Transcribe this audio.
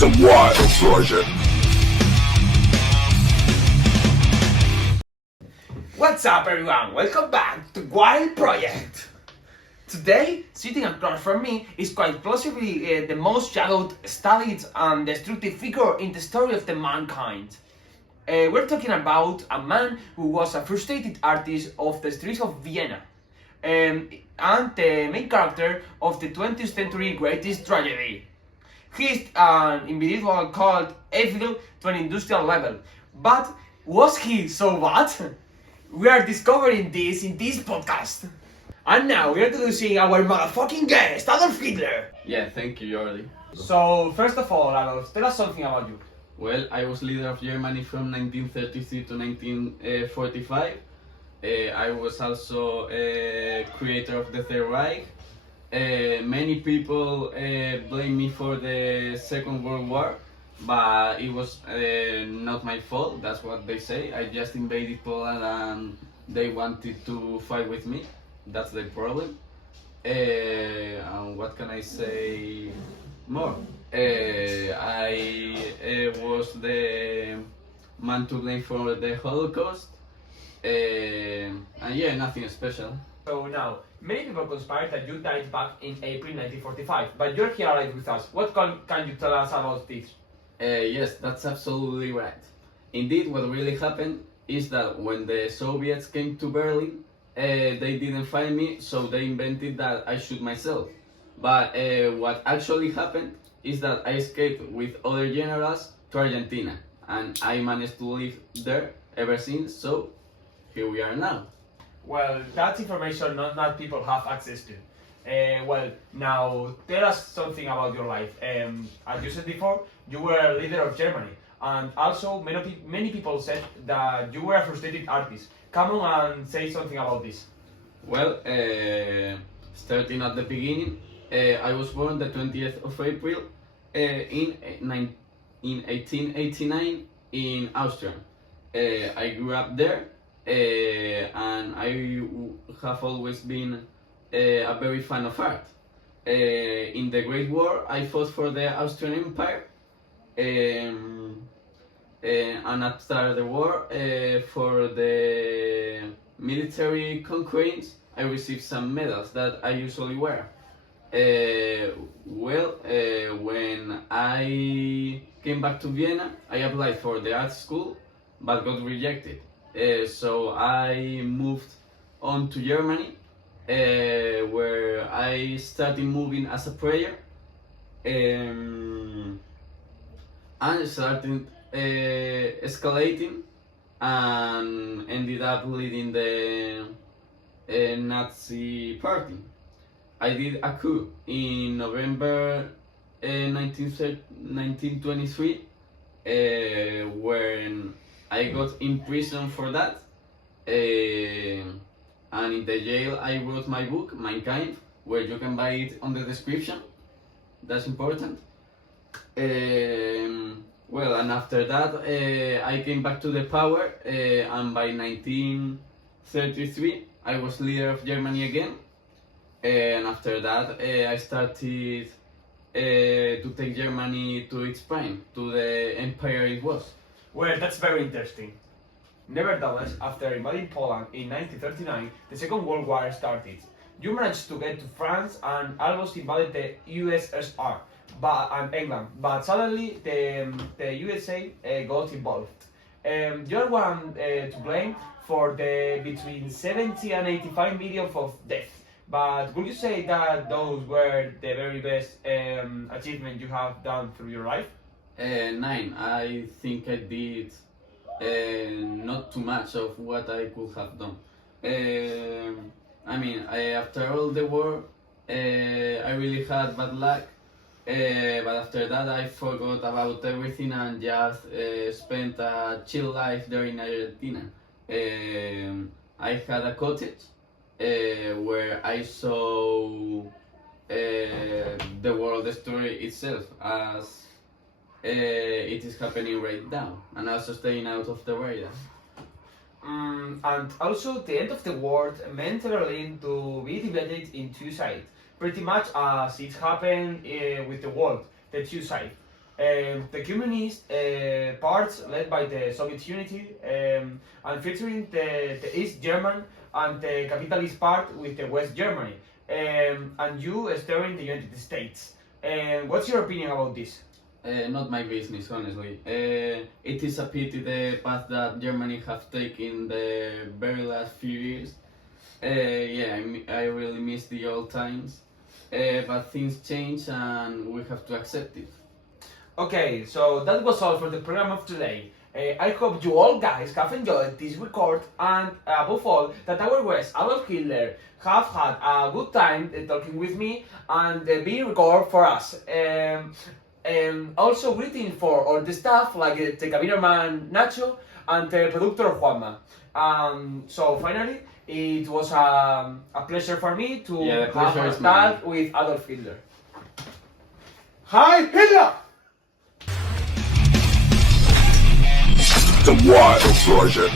The Wild Project. What's up, everyone? Welcome back to Wild Project. Today, sitting across from me is quite possibly the most shadowed, studied, and destructive figure in the story of the mankind. We're talking about a man who was a frustrated artist of the streets of Vienna, and the main character of the 20th century greatest tragedy. He's an individual called evil to an industrial level, but was he so bad? We are discovering this in this podcast. And now we are introducing our motherfucking guest, Adolf Hitler. Yeah, thank you, Jordi. So, first of all, Adolf, tell us something about you. Well, I was leader of Germany from 1933 to 1945. I was also creator of the Third Reich. Many people blame me for the Second World War, but it was not my fault. That's what they say. I just invaded Poland and they wanted to fight with me. That's the problem. And what can I say more? I was the man to blame for the Holocaust. And yeah, nothing special. So now, many people conspire that you died back in April 1945, but you're here alive with us. What can you tell us about this? Yes, that's absolutely right. Indeed, what really happened is that when the Soviets came to Berlin, they didn't find me, so they invented that I shoot myself. But what actually happened is that I escaped with other generals to Argentina, and I managed to live there ever since, so here we are now. Well, that's information not people have access to. Well, now tell us something about your life. As you said before, you were leader of Germany, and also many people said that you were a frustrated artist. Come on and say something about this. Well, starting at the beginning, I was born the 20th of April in 1889 in Austria. I grew up there, and I have always been a very fan of art. In the Great War, I fought for the Austrian Empire, and after the war, for the military conquests, I received some medals that I usually wear. When I came back to Vienna, I applied for the art school, but got rejected. So I moved on to Germany, where I started moving as a player, and started escalating and ended up leading the Nazi party. I did a coup in November 1923, when I got in prison for that, and in the jail I wrote my book, Mein Kampf, where you can buy it on the description. That's important. And after that, I came back to the power, and by 1933 I was leader of Germany again. And after that, I started to take Germany to its prime, to the empire it was. Well, that's very interesting. Nevertheless, after invading Poland in 1939, the Second World War started. You managed to get to France and almost invaded the USSR and England, but suddenly the USA got involved. You're one to blame for the between 70 and 85 million of deaths. But would you say that those were the very best achievements you have done through your life? 9. I think I did not too much of what I could have done. After all the war, I really had bad luck. But after that, I forgot about everything and just spent a chill life there in Argentina. I had a cottage where I saw the world story itself as it is happening right now, and also staying out of the radar. And also, the end of the war meant Berlin to be divided in two sides, pretty much as it happened with the world, the two sides. the communist parts led by the Soviet Unity, and featuring the East German and the capitalist part with the West Germany, and you starring the United States. What's your opinion about this? Not my business, honestly. It is a pity the path that Germany have taken the very last few years. I really miss the old times, but things change and we have to accept it. Okay, so that was all for the program of today. I hope you all guys have enjoyed this record, and above all, that our guest Adolf Hitler have had a good time talking with me and being record for us. Also greeting for all the staff like the cameraman Nacho and the producer Juanma. So finally, it was a pleasure for me to Yeah, the have pleasure a is mine. talk with Adolf Hitler. Hi Hitler! The Wild Project.